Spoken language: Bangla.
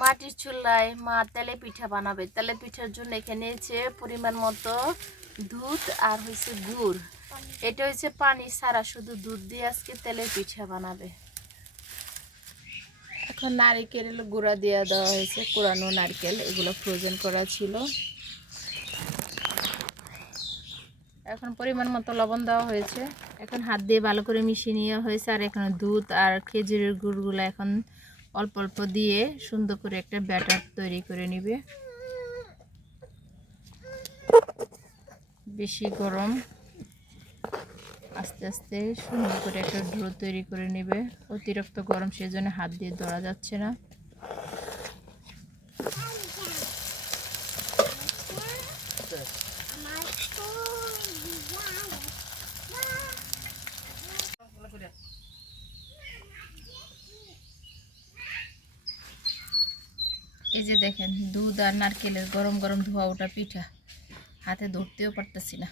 মাটির চুলায় মা তেলে পিঠা বানাবে। তেলে পিঠার জন্য এখানে নিয়েছে পরিমাণ মতো দুধ আর হয়েছে গুড়। এটা হচ্ছে পানি ছাড়া, শুধু দুধ দিয়ে আজকে তেলের পিঠা বানাবে। এখন নারকেল গুঁড়া দিয়ে দেওয়া হয়েছে, কোরানো নারকেল, এগুলো ফ্রোজেন করা ছিল। এখন পরিমাণ মতো লবণ দেওয়া হয়েছে। এখন হাত দিয়ে ভালো করে মিশিয়ে নেওয়া হয়েছে। আর এখানে দুধ আর খেজুরের গুড়গুলো এখন অল্প অল্প দিয়ে সুন্দর করে একটা ব্যাটার তৈরি করে নিবে। বেশি গরম, আস্তে আস্তে সুন্দর করে একটা ডো তৈরি করে নেবে। অতিরিক্ত গরম, সেজন্য হাত দিয়ে ধরা যাচ্ছে না। এই যে দেখেন দুধ আর নারকেলের গরম গরম ধোয়া ওঠা পিঠা, হাতে ধরতেও পারতেছি না।